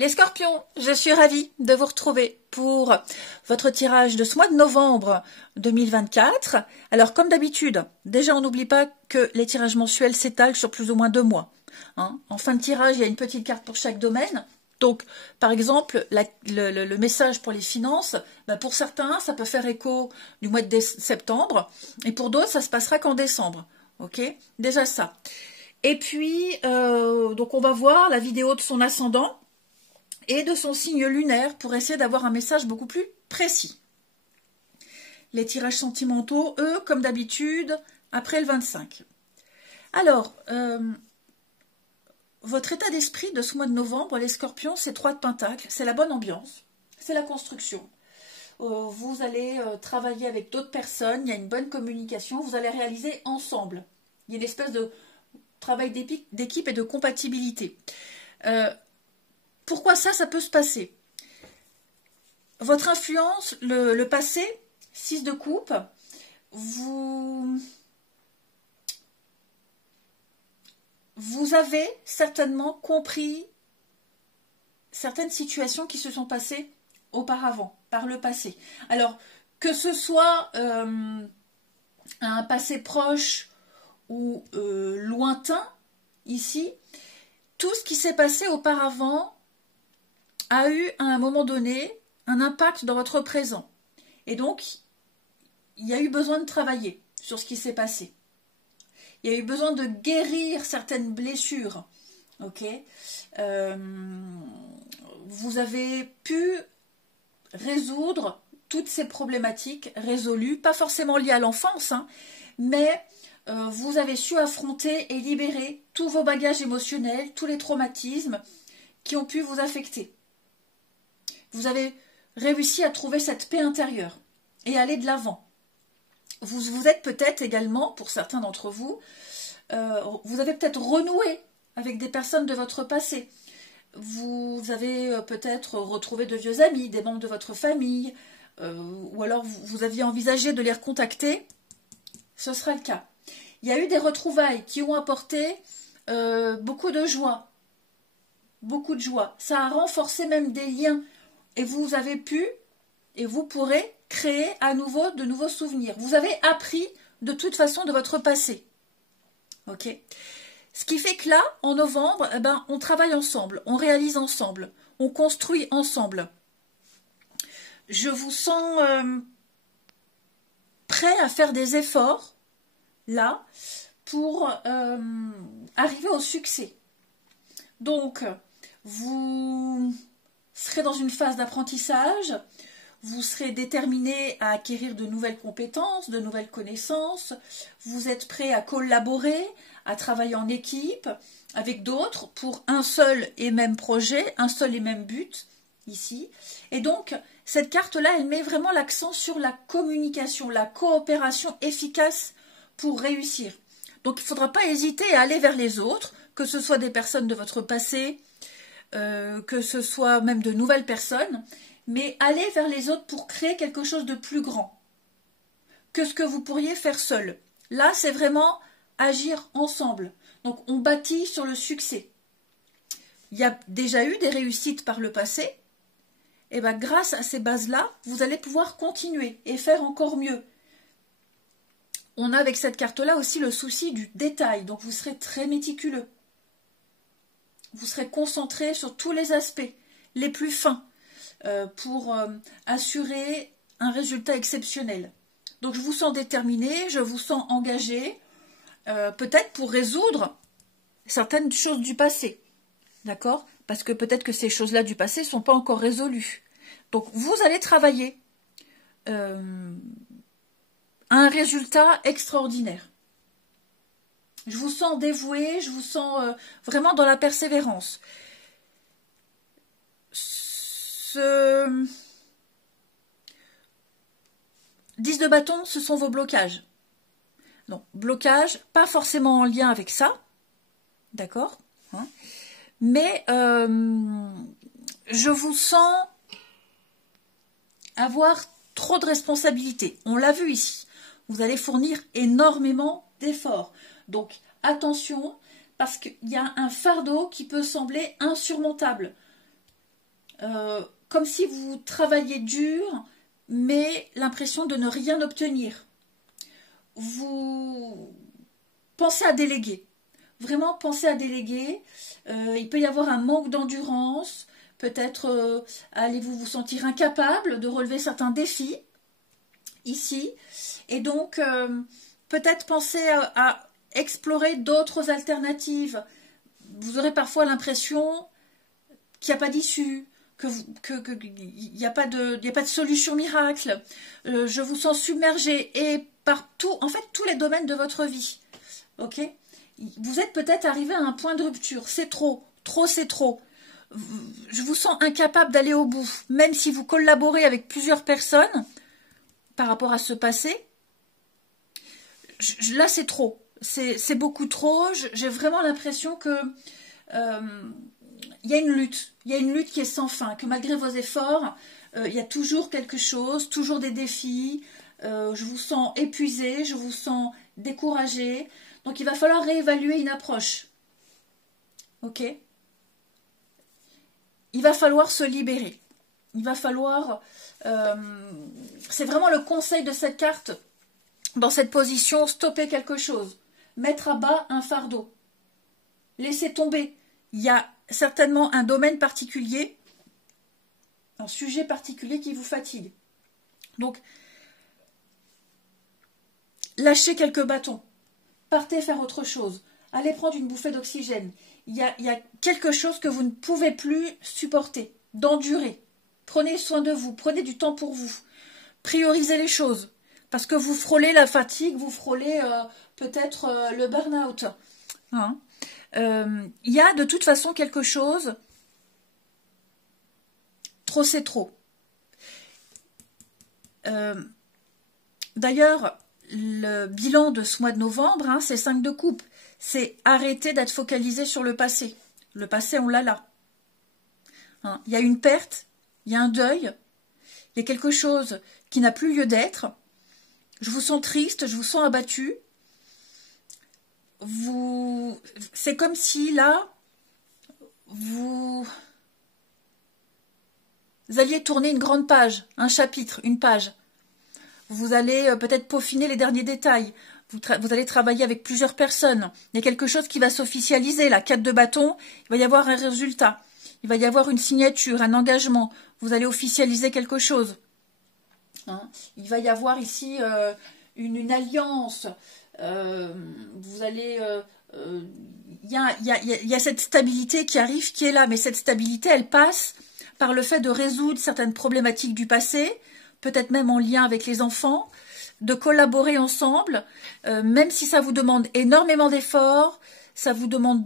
Les scorpions, je suis ravie de vous retrouver pour votre tirage de ce mois de novembre 2024. Alors, comme d'habitude, déjà on n'oublie pas que les tirages mensuels s'étalent sur plus ou moins 2 mois. En fin de tirage, il y a une petite carte pour chaque domaine. Donc, par exemple, le message pour les finances, pour certains, ça peut faire écho du mois de septembre, et pour d'autres, ça se passera qu'en décembre. Ok, déjà ça. Et puis, donc on va voir la vidéo de son ascendant et de son signe lunaire pour essayer d'avoir un message beaucoup plus précis. Les tirages sentimentaux, eux, comme d'habitude, après le 25. Alors, votre état d'esprit de ce mois de novembre, les scorpions, c'est 3 de pentacles, c'est la bonne ambiance, c'est la construction. Vous allez travailler avec d'autres personnes, il y a une bonne communication, vous allez réaliser ensemble. Il y a une espèce de travail d'équipe et de compatibilité. Pourquoi ça peut se passer? Votre influence, le passé, 6 de coupe, vous avez certainement compris certaines situations qui se sont passées auparavant, par le passé. Alors, que ce soit un passé proche ou lointain, ici, tout ce qui s'est passé auparavant a eu à un moment donné un impact dans votre présent. Et donc, il y a eu besoin de travailler sur ce qui s'est passé. Il y a eu besoin de guérir certaines blessures. Ok, vous avez pu résoudre toutes ces problématiques résolues, pas forcément liées à l'enfance, mais vous avez su affronter et libérer tous vos bagages émotionnels, tous les traumatismes qui ont pu vous affecter. Vous avez réussi à trouver cette paix intérieure et aller de l'avant. Vous êtes peut-être également, pour certains d'entre vous, vous avez peut-être renoué avec des personnes de votre passé. Vous avez peut-être retrouvé de vieux amis, des membres de votre famille, ou alors vous aviez envisagé de les recontacter. Ce sera le cas. Il y a eu des retrouvailles qui ont apporté beaucoup de joie. Beaucoup de joie. Ça a renforcé même des liens. Et vous avez pu, et vous pourrez créer à nouveau de nouveaux souvenirs. Vous avez appris de toute façon de votre passé. Ok. Ce qui fait que là, en novembre, on travaille ensemble, on réalise ensemble, on construit ensemble. Je vous sens prêt à faire des efforts, là, pour arriver au succès. Donc, vous serez dans une phase d'apprentissage, vous serez déterminé à acquérir de nouvelles compétences, de nouvelles connaissances, vous êtes prêt à collaborer, à travailler en équipe avec d'autres pour un seul et même projet, un seul et même but, ici. Et donc, cette carte-là, elle met vraiment l'accent sur la communication, la coopération efficace pour réussir. Donc, il ne faudra pas hésiter à aller vers les autres, que ce soit des personnes de votre passé, que ce soit même de nouvelles personnes, mais aller vers les autres pour créer quelque chose de plus grand que ce que vous pourriez faire seul. Là, c'est vraiment agir ensemble. Donc, on bâtit sur le succès. Il y a déjà eu des réussites par le passé. Et bien, grâce à ces bases-là, vous allez pouvoir continuer et faire encore mieux. On a avec cette carte-là aussi le souci du détail. Donc, vous serez très méticuleux. Vous serez concentré sur tous les aspects les plus fins pour assurer un résultat exceptionnel. Donc, je vous sens déterminé, je vous sens engagé, peut-être pour résoudre certaines choses du passé. D'accord? Parce que peut-être que ces choses-là du passé ne sont pas encore résolues. Donc, vous allez travailler à un résultat extraordinaire. Je vous sens dévoué, je vous sens vraiment dans la persévérance. Ce 10 de bâton, ce sont vos blocages. Donc, blocage, pas forcément en lien avec ça, d'accord, mais je vous sens avoir trop de responsabilités. On l'a vu ici. Vous allez fournir énormément d'efforts. Donc, attention, parce qu'il y a un fardeau qui peut sembler insurmontable. comme si vous travailliez dur, mais l'impression de ne rien obtenir. Vous pensez à déléguer. Vraiment, pensez à déléguer. Il peut y avoir un manque d'endurance. Peut-être allez-vous vous sentir incapable de relever certains défis ici. Et donc, peut-être penser à explorer d'autres alternatives. Vous aurez parfois l'impression qu'il n'y a pas d'issue, qu'il n'y a pas de solution miracle. Je vous sens submergé et partout, en fait, tous les domaines de votre vie. Ok ? Vous êtes peut-être arrivé à un point de rupture. C'est trop, c'est trop. Je vous sens incapable d'aller au bout, même si vous collaborez avec plusieurs personnes par rapport à ce passé. Là, c'est trop. C'est beaucoup trop. J'ai vraiment l'impression que il y a une lutte. Il y a une lutte qui est sans fin, que malgré vos efforts, il y a toujours quelque chose, toujours des défis. Je vous sens épuisé, je vous sens découragé. Donc, il va falloir réévaluer une approche. Ok ? Il va falloir se libérer. Il va falloir... c'est vraiment le conseil de cette carte. Dans cette position, stopper quelque chose. Mettre à bas un fardeau. Laisser tomber. Il y a certainement un domaine particulier, un sujet particulier qui vous fatigue. Donc, lâchez quelques bâtons. Partez faire autre chose. Allez prendre une bouffée d'oxygène. Il y a quelque chose que vous ne pouvez plus supporter, d'endurer. Prenez soin de vous, prenez du temps pour vous. Priorisez les choses. Parce que vous frôlez la fatigue, vous frôlez peut-être le burn-out. Hein? Il y a de toute façon quelque chose. Trop, c'est trop. D'ailleurs, le bilan de ce mois de novembre, hein, c'est 5 de coupe. C'est arrêter d'être focalisé sur le passé. Le passé, on l'a là. Hein, il y a une perte, il y a un deuil, il y a quelque chose qui n'a plus lieu d'être. Je vous sens triste, je vous sens abattu. C'est comme si là, vous alliez tourner une grande page, un chapitre, une page. Vous allez peut-être peaufiner les derniers détails. Vous allez travailler avec plusieurs personnes. Il y a quelque chose qui va s'officialiser. La 4 de bâton, il va y avoir un résultat. Il va y avoir une signature, un engagement. Vous allez officialiser quelque chose. Hein, il va y avoir ici une alliance. Vous allez... il y a cette stabilité qui arrive, qui est là. Mais cette stabilité, elle passe par le fait de résoudre certaines problématiques du passé, peut-être même en lien avec les enfants, de collaborer ensemble, même si ça vous demande énormément d'efforts, ça vous demande...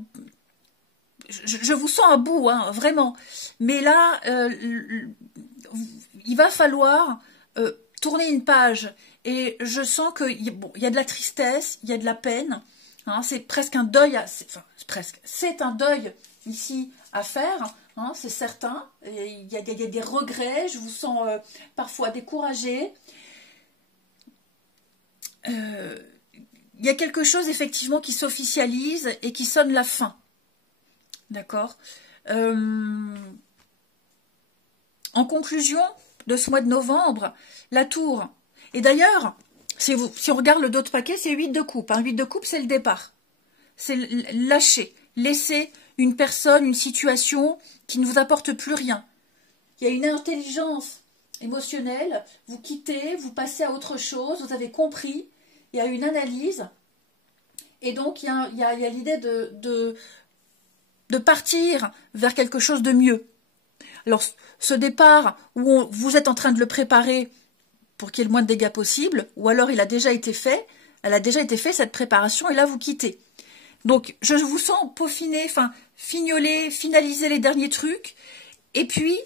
Je vous sens à bout, hein, vraiment. Mais là, il va falloir tourner une page. Et je sens qu'il y a de la tristesse, il y a de la peine. Hein, c'est presque un deuil, c'est un deuil ici à faire. Hein, c'est certain. Il y a des regrets, je vous sens parfois découragé. Il y a quelque chose effectivement qui s'officialise et qui sonne la fin. D'accord. En conclusion de ce mois de novembre, la tour. Et d'ailleurs, si on regarde le dos de paquet, c'est 8 de coupe. Hein. 8 de coupe, c'est le départ. C'est lâcher, laisser une personne, une situation qui ne vous apporte plus rien. Il y a une intelligence émotionnelle, vous quittez, vous passez à autre chose, vous avez compris, il y a une analyse. Et donc, il y a l'idée de partir vers quelque chose de mieux. Alors, ce départ où vous êtes en train de le préparer pour qu'il y ait le moins de dégâts possible, ou alors il a déjà été fait, elle a déjà été faite cette préparation, et là vous quittez. Donc, je vous sens peaufiner, enfin, fignoler, finaliser les derniers trucs, et puis,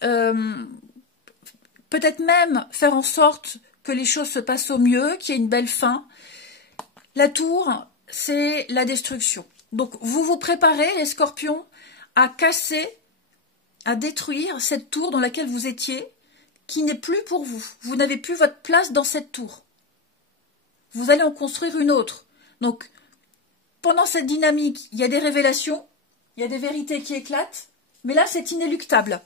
peut-être même faire en sorte que les choses se passent au mieux, qu'il y ait une belle fin. La tour, c'est la destruction. Donc, vous vous préparez, les scorpions, à casser, à détruire cette tour dans laquelle vous étiez, qui n'est plus pour vous. Vous n'avez plus votre place dans cette tour. Vous allez en construire une autre. Donc, pendant cette dynamique, il y a des révélations, il y a des vérités qui éclatent, mais là, c'est inéluctable.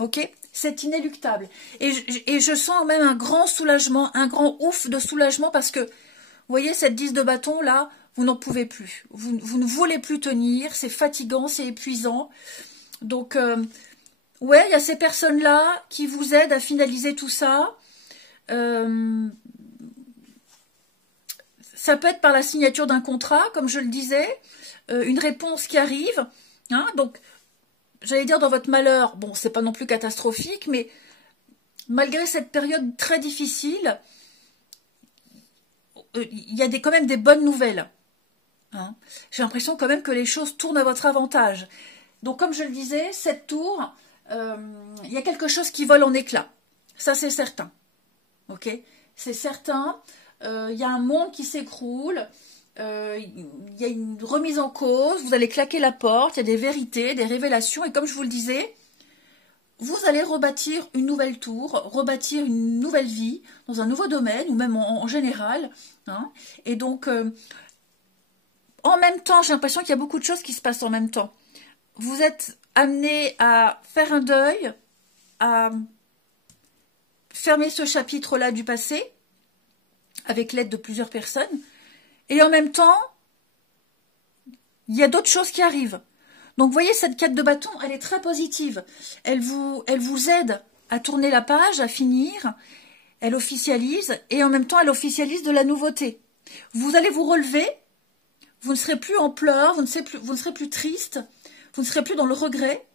Ok? C'est inéluctable. Et je sens même un grand soulagement, un grand ouf de soulagement parce que, vous voyez, cette 10 de bâton, là, vous n'en pouvez plus. Vous ne voulez plus tenir, c'est fatigant, c'est épuisant. Donc, ouais, il y a ces personnes-là qui vous aident à finaliser tout ça. Ça peut être par la signature d'un contrat, comme je le disais, une réponse qui arrive. Hein, donc, j'allais dire dans votre malheur, bon, c'est pas non plus catastrophique, mais malgré cette période très difficile, il y a quand même des bonnes nouvelles. Hein. J'ai l'impression quand même que les choses tournent à votre avantage. Donc, comme je le disais, cette tour, il y a quelque chose qui vole en éclats. Ça, c'est certain. Ok, c'est certain. Il y a un monde qui s'écroule. Il y a une remise en cause. Vous allez claquer la porte. Il y a des vérités, des révélations. Et comme je vous le disais, vous allez rebâtir une nouvelle tour, rebâtir une nouvelle vie dans un nouveau domaine ou même en général. Hein. Et donc, en même temps, j'ai l'impression qu'il y a beaucoup de choses qui se passent en même temps. Vous êtes amené à faire un deuil, à fermer ce chapitre-là du passé, avec l'aide de plusieurs personnes, et en même temps, il y a d'autres choses qui arrivent. Donc, vous voyez, cette 4 de bâton, elle est très positive. Elle vous aide à tourner la page, à finir, elle officialise, et en même temps, elle officialise de la nouveauté. Vous allez vous relever, vous ne serez plus en pleurs, vous ne serez plus triste, vous ne serez plus dans le regret.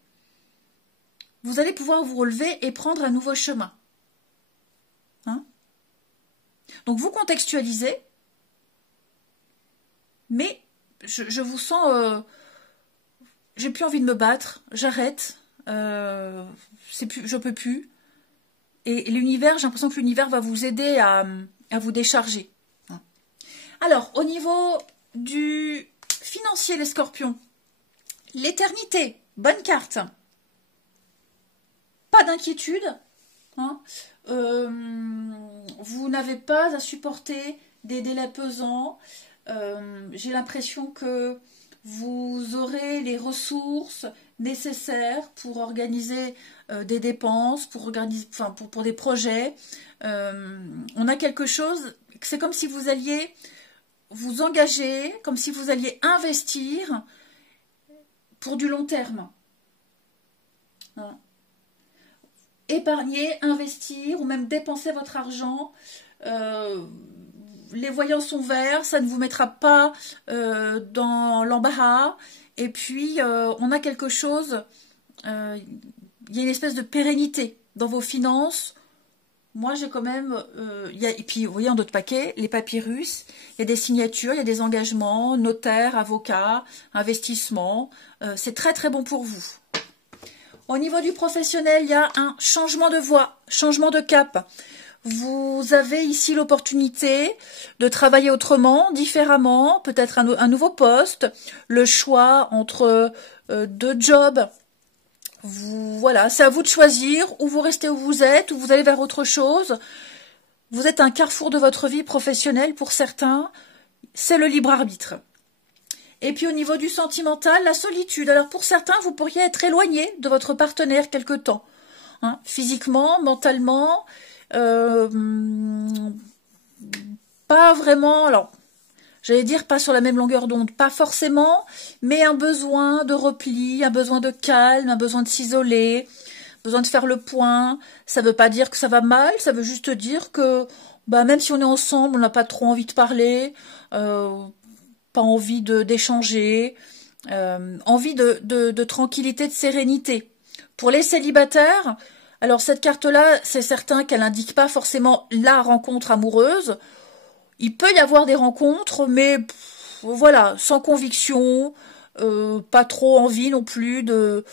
Vous allez pouvoir vous relever et prendre un nouveau chemin. Hein? Donc, vous contextualisez, mais je vous sens... j'ai plus envie de me battre, j'arrête, je peux plus. Et l'univers, j'ai l'impression que l'univers va vous aider à vous décharger. Hein? Alors, au niveau du financier, les scorpions, l'éternité, bonne carte. Pas d'inquiétude. Hein? Vous n'avez pas à supporter des délais pesants. J'ai l'impression que vous aurez les ressources nécessaires pour organiser des dépenses, pour des projets. On a quelque chose, c'est comme si vous alliez vous engager, comme si vous alliez investir pour du long terme. Hein? Épargner, investir ou même dépenser votre argent. Les voyants sont verts, ça ne vous mettra pas dans l'embarras. Et puis, on a quelque chose, il y a une espèce de pérennité dans vos finances. Moi, j'ai quand même... et puis, vous voyez, en d'autres paquets, les papyrus, il y a des signatures, il y a des engagements, notaire, avocat, investissement. C'est très, très bon pour vous. Au niveau du professionnel, il y a un changement de voie, changement de cap. Vous avez ici l'opportunité de travailler autrement, différemment, peut-être un nouveau poste, le choix entre 2 jobs. Voilà, c'est à vous de choisir, ou vous restez où vous êtes, ou vous allez vers autre chose. Vous êtes un carrefour de votre vie professionnelle pour certains, c'est le libre arbitre. Et puis au niveau du sentimental, la solitude. Alors pour certains, vous pourriez être éloigné de votre partenaire quelque temps. Hein, physiquement, mentalement, pas vraiment, alors j'allais dire pas sur la même longueur d'onde, pas forcément, mais un besoin de repli, un besoin de calme, un besoin de s'isoler, besoin de faire le point. Ça veut pas dire que ça va mal, ça veut juste dire que même si on est ensemble, on n'a pas trop envie de parler, pas envie d'échanger, envie de tranquillité, de sérénité. Pour les célibataires, alors cette carte-là, c'est certain qu'elle n'indique pas forcément la rencontre amoureuse. Il peut y avoir des rencontres, mais voilà, sans conviction, pas trop envie non plus de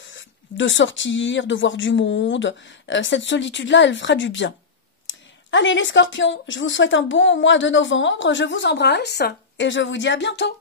sortir, de voir du monde. Cette solitude-là, elle fera du bien. Allez les scorpions, je vous souhaite un bon mois de novembre, je vous embrasse et je vous dis à bientôt.